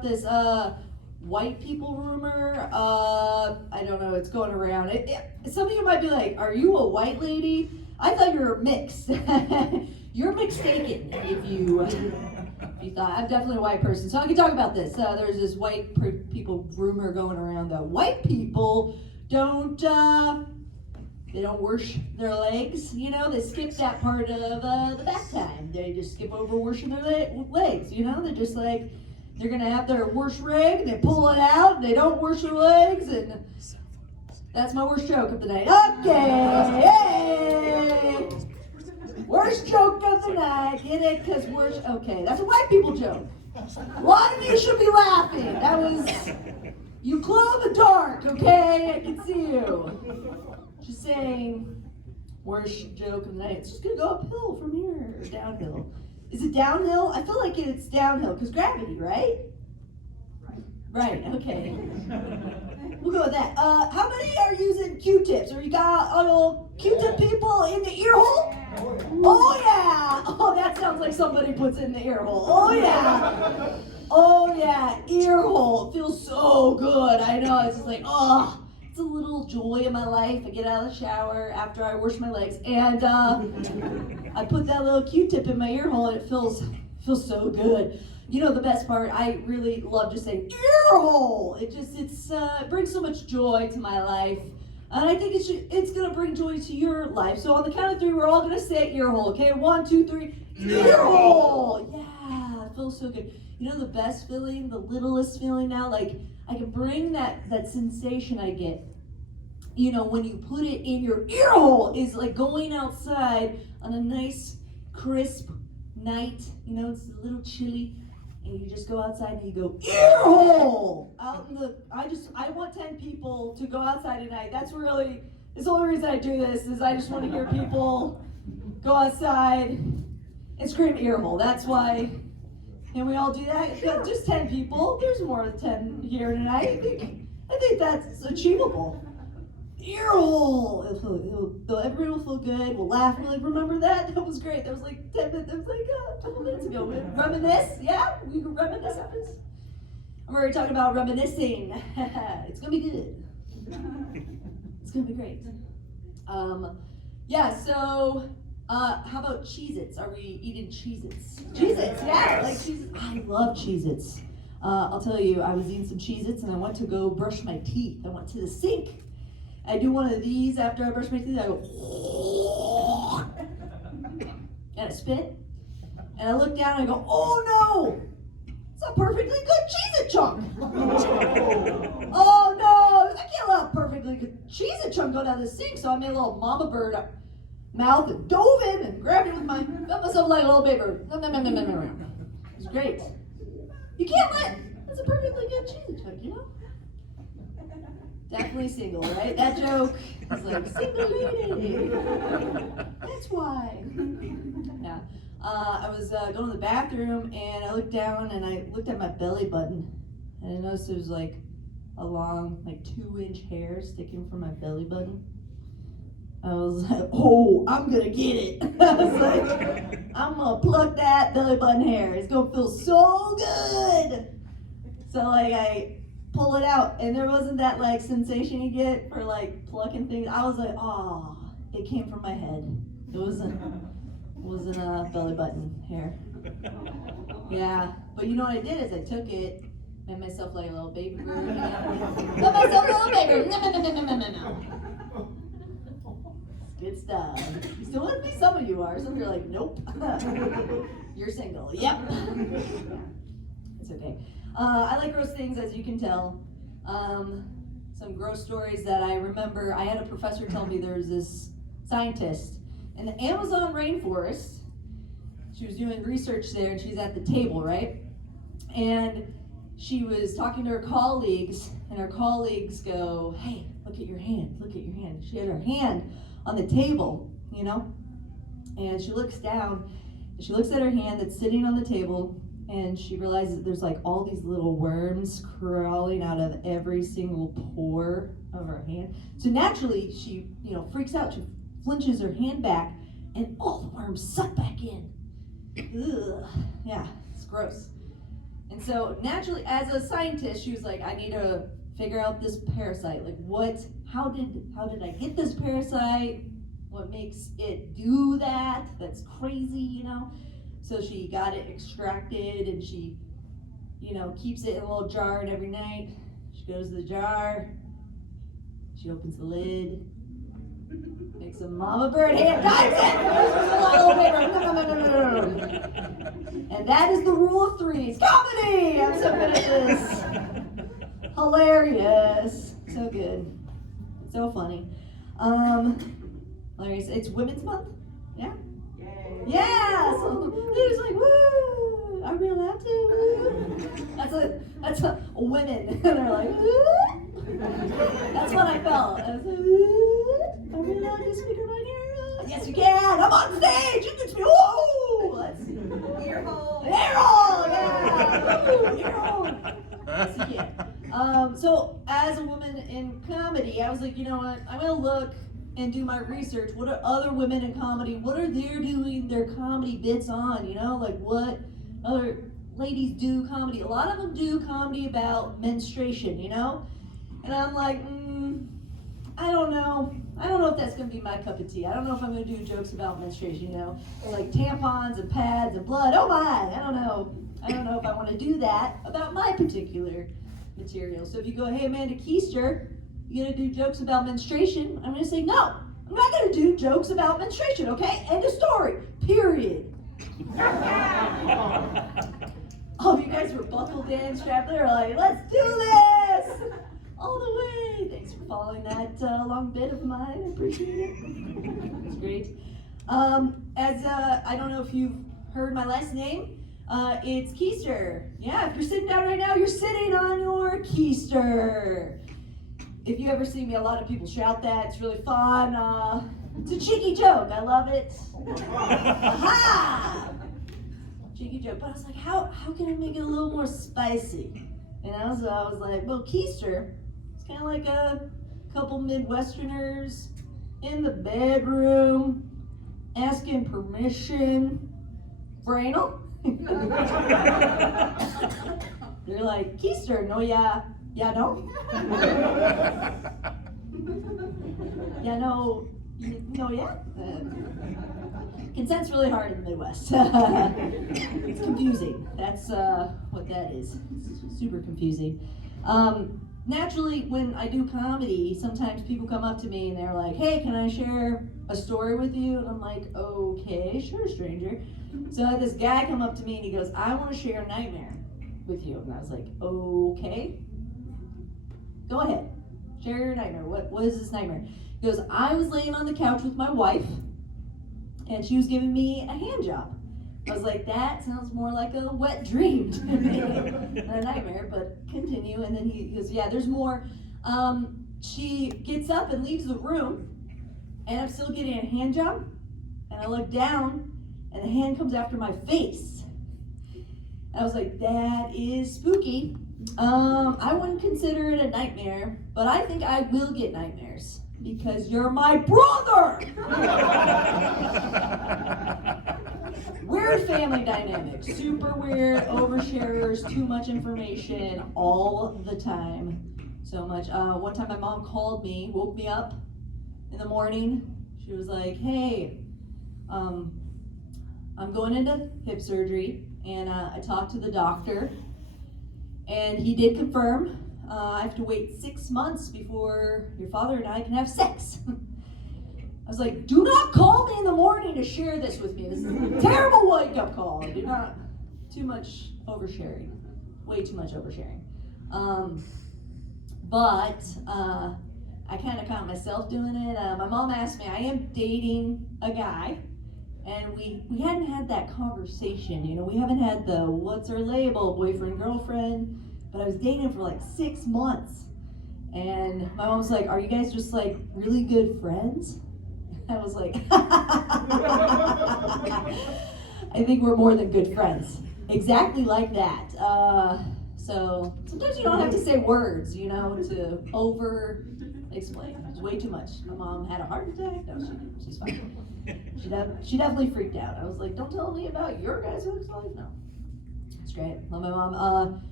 about this white people rumor. I don't know, it's going around. Some of you might be like, are you a white lady? I thought you were mixed. You're mistaken if you thought. I'm definitely a white person, so I can talk about this. There's this white people rumor going around that white people don't wash their legs. You know, they skip that part of the bath time. They just skip over washing their legs. You know, they're just like, they're gonna have their wash rag, they pull it out, and they don't wash their legs, and that's my worst joke of the night. Okay, hey! Worst joke of the night. Get it? Because worst. Okay, that's a white people joke. A lot of you should be laughing. That was. You glow in the dark, okay? I can see you. Just saying. Worst joke of the night. It's just gonna go uphill from here, or downhill. Is it downhill? I feel like it's downhill because gravity, right? Right. Okay. We'll go with that. How many are using Q-tips? Or you got little Q-tip people in the ear hole? Oh yeah! Oh, that sounds like somebody puts it in the ear hole. Oh yeah! Oh yeah, ear hole. It feels so good. I know. It's just like, oh, it's a little joy in my life. I get out of the shower after I wash my legs, and I put that little Q-tip in my ear hole, and it feels so good. You know the best part? I really love just saying ear hole. It brings so much joy to my life. And I think it's going to bring joy to your life. So on the count of 3, we're all going to say ear hole, okay? 1, 2, 3, ear hole! Yeah, it feels so good. You know the best feeling, the littlest feeling now? Like, I can bring that sensation I get, you know, when you put it in your ear hole, is like going outside on a nice, crisp night. You know, it's a little chilly. And you just go outside and you go, ear hole! I want 10 people to go outside tonight. It's the only reason I do this, is I just want to hear people go outside and scream ear hole. That's why. Can we all do that? Sure. Just 10 people. There's more than 10 here tonight. I think that's achievable. Ear hole! Everyone will feel good. We'll laugh. We'll like, remember that? That was great. That was like 10 minutes. That was like a couple minutes ago. Reminisce? Yeah? We can reminisce on this. I'm already talking about reminiscing. It's gonna be good. It's gonna be great. So how about Cheez-Its? Are we eating Cheez-Its? Cheez-Its, yeah, like Cheez-Its. I love Cheez-Its. I'll tell you, I was eating some Cheez-Its and I went to go brush my teeth. I went to the sink. I do one of these after I brush my teeth. I go, and I spit. And I look down and I go, oh no! It's a perfectly good Cheez-It chunk! Oh no! I can't let a perfectly good Cheez-It chunk go down the sink, so I made a little mama bird mouth and dove in and grabbed it with felt myself like a little baby bird. It was great. You can't that's a perfectly good Cheez-It chunk, you know? Definitely single, right? That joke is like, single lady. That's why. Yeah. I was going to the bathroom and I looked down and I looked at my belly button and I noticed there was like a long, like 2-inch hair sticking from my belly button. I was like, oh, I'm gonna get it. I was like, I'm gonna pluck that belly button hair. It's gonna feel so good. So like I pull it out and there wasn't that like sensation you get for like plucking things. I was like, oh, it came from my head. It wasn't a belly button hair. Yeah, but you know what I did is I took it, made myself like a little baby bird. Made myself a little baby. No. Good stuff. You still with me? Some of you are. Some of you are like, nope. You're single. Yep. It's okay. I like gross things, as you can tell. Some gross stories that I remember. I had a professor tell me there's this scientist in the Amazon rainforest. She was doing research there, and she's at the table, right? And she was talking to her colleagues, and her colleagues go, hey, look at your hand, look at your hand. She had her hand on the table, you know? And she looks down, and she looks at her hand that's sitting on the table, and she realizes that there's like all these little worms crawling out of every single pore of her hand. So naturally, she, freaks out. She flinches her hand back, and all the worms suck back in. Ugh. Yeah, it's gross. And so naturally, as a scientist, she was like, I need to figure out this parasite. Like, how did I get this parasite? What makes it do that? That's crazy, So she got it extracted, and she, keeps it in a little jar, and every night she goes to the jar, she opens the lid, makes a mama bird hand, dives in, and that is the rule of threes. Comedy! I'm so good at this. Hilarious. So good. So funny. Hilarious. It's Women's Month? Yeah? Yeah! So they're just like, woo! Are we allowed to? Woo? That's a women. And they're like, woo! That's what I felt. I was like, woo! Are we allowed to speak right here? Yes, you can! I'm on stage! You can speak! Woo! Let's see. Ear hole! Ear hole! Yeah! Woo! Ear hole! Yes, you can. So as a woman in comedy, I was like, you know what? I'm gonna look and do my research. What are other women in comedy? What are they doing their comedy bits on? Like what other ladies do comedy? A lot of them do comedy about menstruation, And I'm like, I don't know. I don't know if that's gonna be my cup of tea. I don't know if I'm gonna do jokes about menstruation, Like tampons and pads and blood. Oh my! I don't know. I don't know if I want to do that about my particular material. So if you go, hey, Amanda Keister, you gonna do jokes about menstruation? I'm gonna say, no, I'm not gonna do jokes about menstruation, okay? End of story, period. All of you guys were buckled in, strapped there, like, let's do this! All the way. Thanks for following that long bit of mine, I appreciate it. It's great. I don't know if you've heard my last name, it's Keister. Yeah, if you're sitting down right now, you're sitting on your Keister. If you ever see me, a lot of people shout that. It's really fun. It's a cheeky joke. I love it. Aha! Cheeky joke. But I was like, how can I make it a little more spicy? So I was like, well, Keister, it's kind of like a couple Midwesterners in the bedroom asking permission for anal. They're like, Keister, no, yeah, no. Yeah, no, yeah. Consent's really hard in the Midwest. It's confusing. That's what that is. It's super confusing. Naturally, when I do comedy, sometimes people come up to me and they're like, hey, can I share a story with you? And I'm like, okay, sure, stranger. So I had this guy come up to me and he goes, I want to share a nightmare with you. And I was like, okay, go ahead, share your nightmare. What is this nightmare? He goes, I was laying on the couch with my wife and she was giving me a hand job. I was like, that sounds more like a wet dream to me than a nightmare, but continue. And then he goes, yeah, there's more. She gets up and leaves the room and I'm still getting a hand job. And I look down and the hand comes after my face. I was like, that is spooky. I wouldn't consider it a nightmare, but I think I will get nightmares because you're my brother. Weird family dynamic, super weird, oversharers, too much information all the time, so much. One time my mom called me, woke me up in the morning. She was like, hey, I'm going into hip surgery, and I talked to the doctor, and he did confirm I have to wait 6 months before your father and I can have sex. I was like, do not call me in the morning to share this with me. This is a terrible wake-up call. Do not, too much oversharing. Way too much oversharing. But I kind of caught myself doing it. My mom asked me, I am dating a guy, and we hadn't had that conversation. We haven't had the what's her label, boyfriend, girlfriend, but I was dating him for like 6 months. And my mom was like, are you guys just like really good friends? I was like, I think we're more than good friends. Exactly like that. So sometimes you don't have to say words, to over explain. It's way too much. My mom had a heart attack. No, she's fine. She definitely freaked out. I was like, don't tell me about your guys' sex life. No. It's great. Love my mom.